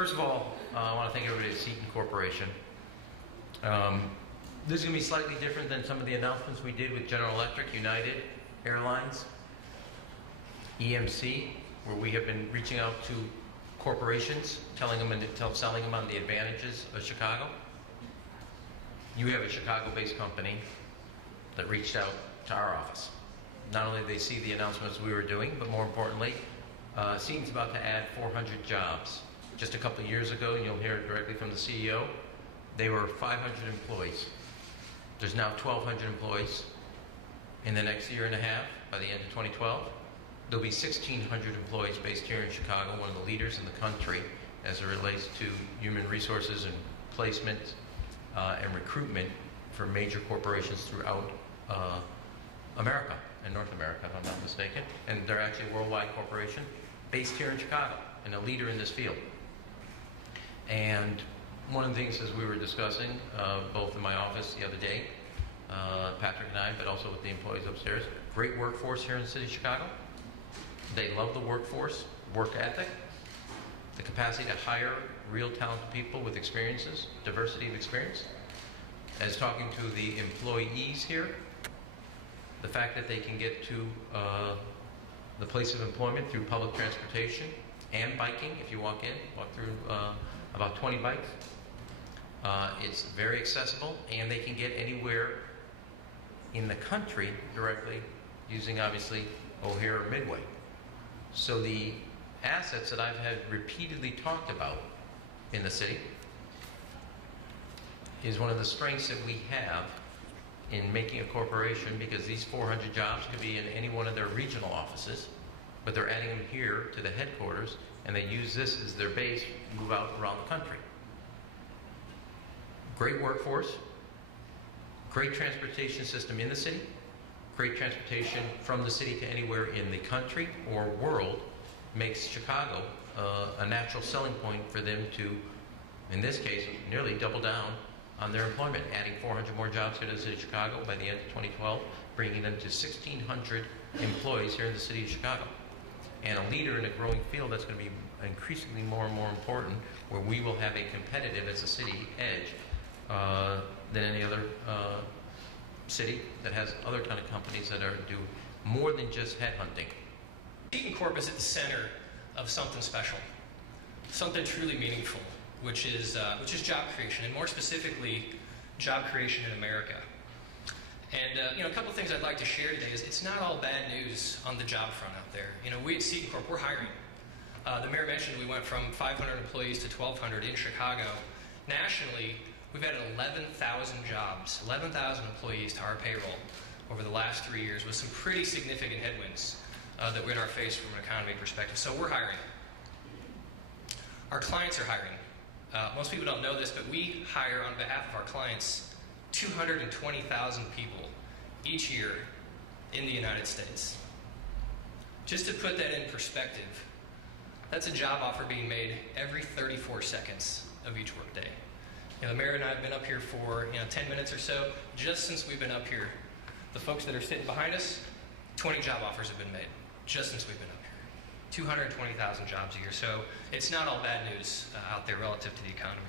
First of all, I want to thank everybody at Seaton Corporation. This is going to be slightly different than some of the announcements we did with General Electric, United Airlines, EMC, where we have been reaching out to corporations, telling them and selling them on the advantages of Chicago. You have a Chicago-based company that reached out to our office. Not only did they see the announcements we were doing, but more importantly, Seaton's about to add 400 jobs. Just a couple of years ago, and you'll hear it directly from the CEO, they were 500 employees. There's now 1,200 employees. In the next year and a half, by the end of 2012, there'll be 1,600 employees based here in Chicago, one of the leaders in the country as it relates to human resources and placement and recruitment for major corporations throughout America and North America, if I'm not mistaken. And they're actually a worldwide corporation based here in Chicago and a leader in this field. And one of the things, as we were discussing, both in my office the other day, Patrick and I, but also with the employees upstairs, great workforce here in the city of Chicago. They love the workforce, work ethic, the capacity to hire real talented people with experiences, diversity of experience. As talking to the employees here, the fact that they can get to the place of employment through public transportation and biking. If you walk through about 20 bikes. It's very accessible, and they can get anywhere in the country directly using, obviously, O'Hare or Midway. So the assets that I've had repeatedly talked about in the city is one of the strengths that we have in making a corporation, because these 400 jobs could be in any one of their regional offices, but they're adding them here to the headquarters, and they use this as their base, move out around the country. Great workforce, great transportation system in the city, great transportation from the city to anywhere in the country or world makes Chicago a natural selling point for them to, in this case, nearly double down on their employment, adding 400 more jobs here to the city of Chicago by the end of 2012, bringing them to 1,600 employees here in the city of Chicago. And a leader in a growing field that's going to be increasingly more and more important, where we will have a competitive as a city edge than any other city that has other kind of companies that do more than just headhunting. SeatonCorp is at the center of something special, something truly meaningful, which is job creation, and more specifically, job creation in America. And a couple of things I'd like to share today is it's not all bad news on the job front out there. We at SeatonCorp, we're hiring. The mayor mentioned we went from 500 employees to 1,200 in Chicago. Nationally, we've added 11,000 jobs, 11,000 employees to our payroll over the last 3 years, with some pretty significant headwinds that we're in our face from an economy perspective. So we're hiring. Our clients are hiring. Most people don't know this, but we hire on behalf of our clients 220,000 people each year in the United States. Just to put that in perspective, that's a job offer being made every 34 seconds of each workday. The mayor and I have been up here for 10 minutes or so. Just since we've been up here, the folks that are sitting behind us, 20 job offers have been made just since we've been up here. 220,000 jobs a year. So it's not all bad news out there relative to the economy.